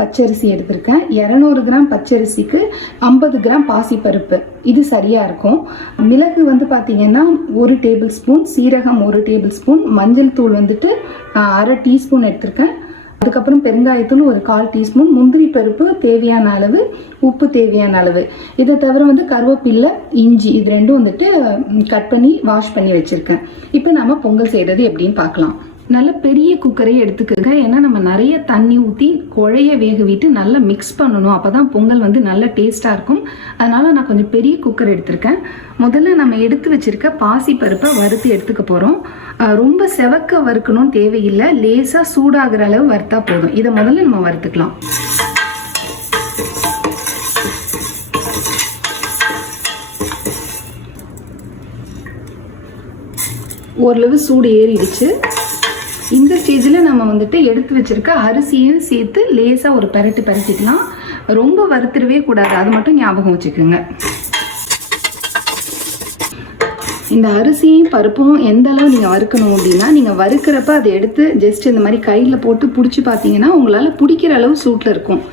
பச்சரிசி எடுத்திருக்கேன். 200 gram பச்சரிசிக்கு 50 gram பாசிப்பருப்பு, இது சரியாக இருக்கும். மிளகு வந்து பார்த்திங்கன்னா 1 டேபிள் ஸ்பூன், சீரகம் 1 டேபிள் ஸ்பூன், மஞ்சள் தூள் வந்துட்டு 1/2 டீஸ்பூன் எடுத்திருக்கேன். அதுக்கப்புறம் பெருங்காயத்தூள் 1/4 டீஸ்பூன், முந்திரி பருப்பு தேவையான அளவு, உப்பு தேவையான அளவு. இதை தவிர வந்து கருவேப்பிலை, இஞ்சி, இது ரெண்டும் வந்துட்டு கட் பண்ணி வாஷ் பண்ணி வச்சுருக்கேன். இப்போ நம்ம பொங்கல் செய்கிறது எப்படின்னு பார்க்கலாம். நல்ல பெரிய குக்கரை எடுத்துக்கோங்க. ஏன்னா நம்ம நிறைய தண்ணி ஊற்றி குழைய வேக விட்டு நல்லா மிக்ஸ் பண்ணணும். அப்போ தான் பொங்கல் வந்து நல்ல டேஸ்ட்டாக இருக்கும். அதனால் நான் கொஞ்சம் பெரிய குக்கர் எடுத்திருக்கேன். முதல்ல நம்ம எடுத்து வச்சுருக்க பாசிப்பருப்பை வறுத்து எடுத்துக்க போகிறோம். ரொம்ப செவக்க வறுக்கணும் தேவையில்லை, லேசாக சூடாகிற அளவு வறுத்தா போதும். இதை முதல்ல நம்ம வறுத்துக்கலாம். ஓரளவு சூடு ஏறிடுச்சு. இந்த ஸ்டேஜில் நம்ம வந்துட்டு எடுத்து வச்சிருக்க அரிசியும் சேர்த்து லேசாக ஒரு பரட்டிக்கலாம். ரொம்ப வறுத்துடவே கூடாது, அது மட்டும் ஞாபகம் வச்சுக்கோங்க. இந்த அரிசியும் பருப்பும் எந்த அளவு நீங்கள் வறுக்கணும் அப்படின்னா, நீங்கள் வறுக்கிறப்ப அதை எடுத்து ஜஸ்ட் இந்த மாதிரி கையில் போட்டு பிடிச்சி பார்த்தீங்கன்னா உங்களால் பிடிக்கிற அளவு சூட்டில் இருக்கும்.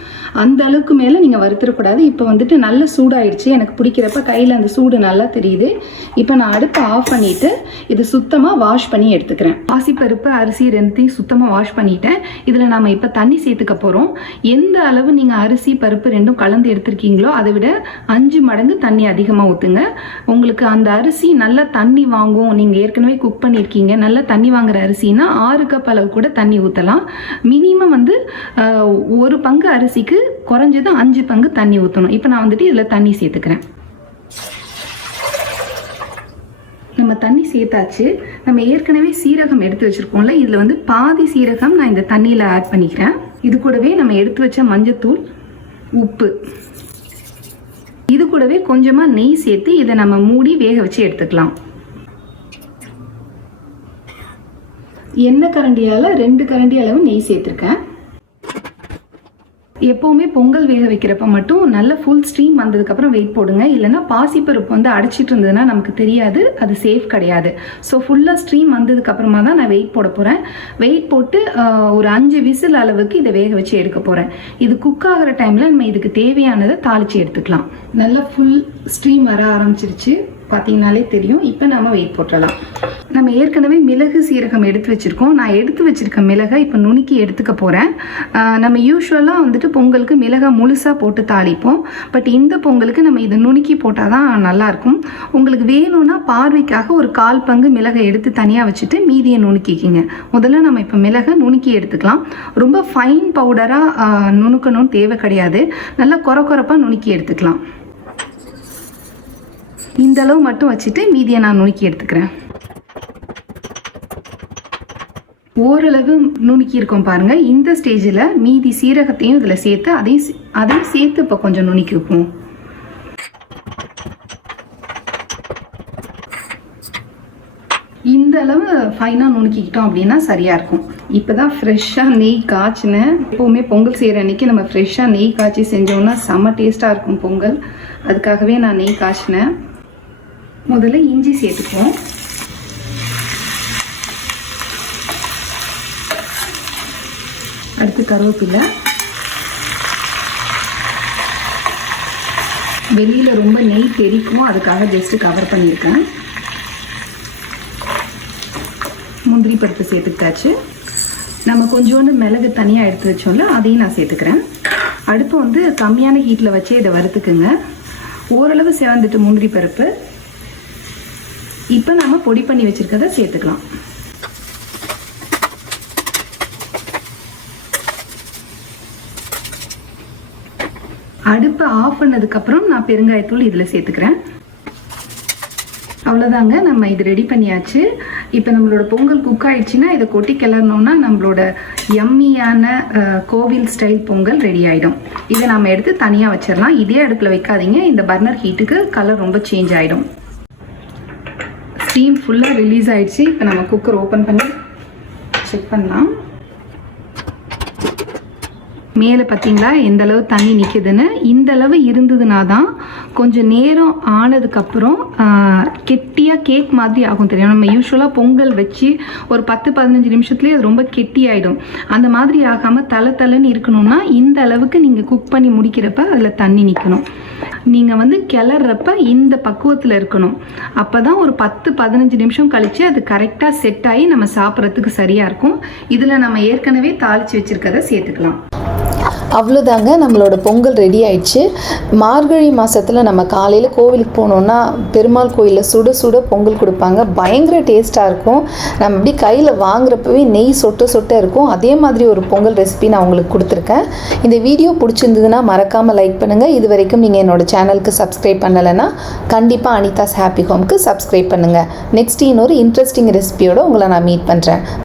அந்த அளவுக்கு மேலே நீங்கள் வறுத்துடக்கூடாது. இப்போ வந்துட்டு நல்ல சூடாயிடுச்சு. எனக்கு பிடிக்கிறப்ப கையில் அந்த சூடு நல்லா தெரியுது. இப்போ நான் அடுப்பை ஆஃப் பண்ணிவிட்டு இது சுத்தமாக வாஷ் பண்ணி எடுத்துக்கிறேன். பாசிப்பருப்பு, அரிசி ரெண்டையும் சுத்தமாக வாஷ் பண்ணிட்டேன். இதில் நம்ம இப்போ தண்ணி சேர்த்துக்க போகிறோம். எந்த அளவு நீங்கள் அரிசி பருப்பு ரெண்டும் கலந்து எடுத்துருக்கீங்களோ அதை விட 5 மடங்கு தண்ணி அதிகமாக ஊற்றுங்க. உங்களுக்கு அந்த அரிசி நல்லா தண்ணி வாங்கும். நீங்கள் ஏற்கனவே குக் பண்ணியிருக்கீங்க, நல்லா தண்ணி வாங்குற அரிசினா 6 கப் அளவு கூட தண்ணி ஊற்றலாம். மினிமம் வந்து 1 பங்கு அரிசிக்கு குறைஞ்சது 5 பங்கு தண்ணி ஊற்றணும். இப்போ நான் வந்துட்டு இதில் தண்ணி சேர்த்துக்கிறேன். நம்ம தண்ணி சேர்த்தாச்சு. நம்ம ஏற்கனவே சீரகம் எடுத்து வச்சுருக்கோம்ல, இதில் வந்து பாதி சீரகம் நான் இந்த தண்ணியில் ஆட் பண்ணிக்கிறேன். இது கூடவே நம்ம எடுத்து வச்ச மஞ்சத்தூள், உப்பு, இது கூடவே கொஞ்சமாக நெய் சேர்த்து இதை நம்ம மூடி வேக வச்சு எடுத்துக்கலாம். எண்ணெய் கரண்டியால் 2 கரண்டி அளவு நெய் சேர்த்துருக்கேன். எப்போவுமே பொங்கல் வேக வைக்கிறப்ப மட்டும் நல்ல ஃபுல் ஸ்ட்ரீம் வந்ததுக்கப்புறம் வெயிட் போடுங்க. இல்லைனா பாசிப்பருப்பு வந்து அடைச்சிட்டு இருந்ததுன்னா நமக்கு தெரியாது, அது சேஃப் கிடையாது. ஸோ ஃபுல்லாக ஸ்ட்ரீம் வந்ததுக்கப்புறமா தான் நான் வெயிட் போட போகிறேன். வெயிட் போட்டு ஒரு 5 விசில் அளவுக்கு இதை வேக வச்சு எடுக்க போகிறேன். இது குக் ஆகிற டைமில் நம்ம இதுக்கு தேவையானதை தாளித்து எடுத்துக்கலாம். நல்லா ஃபுல் ஸ்ட்ரீம் வர ஆரம்பிச்சிருச்சு, பார்த்தீங்கனாலே தெரியும். இப்போ நம்ம வெயிட் போட்டுடலாம். நம்ம ஏற்கனவே மிளகு சீரகம் எடுத்து வச்சுருக்கோம். நான் எடுத்து வச்சுருக்க மிளகை இப்போ நுணுக்கி எடுத்துக்க போகிறேன். நம்ம யூஸ்வலாக வந்துட்டு பொங்கலுக்கு மிளகை முழுசாக போட்டு தாளிப்போம். பட் இந்த பொங்கலுக்கு நம்ம இதை நுணுக்கி போட்டால் தான் நல்லாயிருக்கும். உங்களுக்கு வேணும்னா பார்வைக்காக ஒரு 1/4 பங்கு மிளகை எடுத்து தனியாக வச்சுட்டு மீதியை நுணுக்கிக்கிங்க. முதல்ல நம்ம இப்போ மிளகை நுணுக்கி எடுத்துக்கலாம். ரொம்ப ஃபைன் பவுடராக நுணுக்கணும்னு தேவை கிடையாது. நல்லா கொரப்பாக நுணுக்கி எடுத்துக்கலாம். இந்த அளவு மட்டும் வச்சுட்டு மீதியை நான் நுணுக்கி எடுத்துக்கிறேன். ஓரளவு நுணுக்கி இருக்கோம் பாருங்க. இந்த ஸ்டேஜில் மீதி சீரகத்தையும் இதில் சேர்த்து அதையும் சேர்த்து இப்போ கொஞ்சம் நுணுக்கி வைப்போம். இந்த அளவு ஃபைனாக நுணுக்கிக்கிட்டோம் அப்படின்னா சரியாக இருக்கும். இப்போ தான் ஃப்ரெஷ்ஷாக நெய் காய்ச்சினேன். எப்போவுமே பொங்கல் செய்கிற அன்றைக்கி நம்ம ஃப்ரெஷ்ஷாக நெய் காய்ச்சி செஞ்சோம்னா செம்ம டேஸ்ட்டாக இருக்கும் பொங்கல். அதுக்காகவே நான் நெய் காய்ச்சினேன். முதல்ல இஞ்சி சேர்த்துக்குவோம். அடுத்து கருவேப்பிலை. வெளியில் ரொம்ப நெய் தெரிக்கும், அதுக்காக ஜஸ்ட்டு கவர் பண்ணியிருக்கேன். முந்திரி பருப்பு சேர்த்துக்கிட்டாச்சு. நம்ம கொஞ்சோண்டு மிளகு தனியாக எடுத்து வச்சோம்ல, அதையும் நான் சேர்த்துக்கிறேன். அடுப்பு வந்து கம்மியான ஹீட்டில் வச்சு இதை வறுத்துக்குங்க. ஓரளவு சேர்ந்துட்டு முந்திரி பருப்பு. இப்போ நம்ம பொடி பண்ணி வச்சுருக்கதை சேர்த்துக்கலாம். அடுப்பை ஆஃப் பண்ணதுக்கப்புறம் நான் பெருங்காயத்தூள் இதில் சேர்த்துக்கிறேன். அவ்வளோதாங்க, நம்ம இது ரெடி பண்ணியாச்சு. இப்போ நம்மளோட பொங்கல் குக் ஆயிடுச்சுன்னா இதை கொட்டி கிளறணும்னா நம்மளோட யம்மியான கோவில் ஸ்டைல் பொங்கல் ரெடி ஆகிடும். இதை நம்ம எடுத்து தனியாக வச்சிடலாம். இதே அடுப்பில் வைக்காதீங்க, இந்த பர்னர் ஹீட்டுக்கு கலர் ரொம்ப சேஞ்ச் ஆகிடும். ஸ்டீம் ஃபுல்லாக ரிலீஸ் ஆகிடுச்சு. இப்போ நம்ம குக்கர் ஓப்பன் பண்ணி செக் பண்ணலாம். மேலே பார்த்தீங்களா எந்த அளவு தண்ணி நிற்குதுன்னு. இந்த அளவு இருந்ததுனா தான் கொஞ்சம் நேரம் ஆனதுக்கப்புறம் கெட்டியாக கேக் மாதிரி ஆகும் தெரியும். நம்ம யூஸ்வலாக பொங்கல் வச்சு ஒரு 10-15 நிமிஷத்துலேயே அது ரொம்ப கெட்டியாயிடும். அந்த மாதிரி ஆகாமல் தலை இருக்கணும்னா இந்த அளவுக்கு நீங்கள் குக் பண்ணி முடிக்கிறப்ப அதில் தண்ணி நிற்கணும். நீங்கள் வந்து கிளறப்ப இந்த பக்குவத்தில் இருக்கணும். அப்போ தான் ஒரு 10-15 நிமிஷம் கழித்து அது கரெக்டாக செட் ஆகி நம்ம சாப்பிட்றதுக்கு சரியாக இருக்கும். இதில் நம்ம ஏற்கனவே தாளித்து வச்சுருக்கதை சேர்த்துக்கலாம். அவ்வளோதாங்க, நம்மளோட பொங்கல் ரெடி ஆயிடுச்சு. மார்கழி மாதத்தில் நம்ம காலையில் கோவிலுக்கு போனோன்னா பெருமாள் கோயிலில் சுட சுட பொங்கல் கொடுப்பாங்க. பயங்கர டேஸ்ட்டாக இருக்கும். நம்ம இப்படி கையில் வாங்குறப்பவே நெய் சொட்ட இருக்கும். அதே மாதிரி ஒரு பொங்கல் ரெசிபி நான் உங்களுக்கு கொடுத்துருக்கேன். இந்த வீடியோ பிடிச்சிருந்ததுன்னா மறக்காமல் லைக் பண்ணுங்கள். இது வரைக்கும் நீங்கள் என்னோடய சேனலுக்கு சப்ஸ்கிரைப் பண்ணலைன்னா கண்டிப்பாக அனிதாஸ் ஹாப்பி ஹோம்க்கு சப்ஸ்கிரைப் பண்ணுங்கள். நெக்ஸ்ட் இன்னொரு இன்ட்ரெஸ்டிங் ரெசிபியோடு உங்களை நான் மீட் பண்ணுறேன்.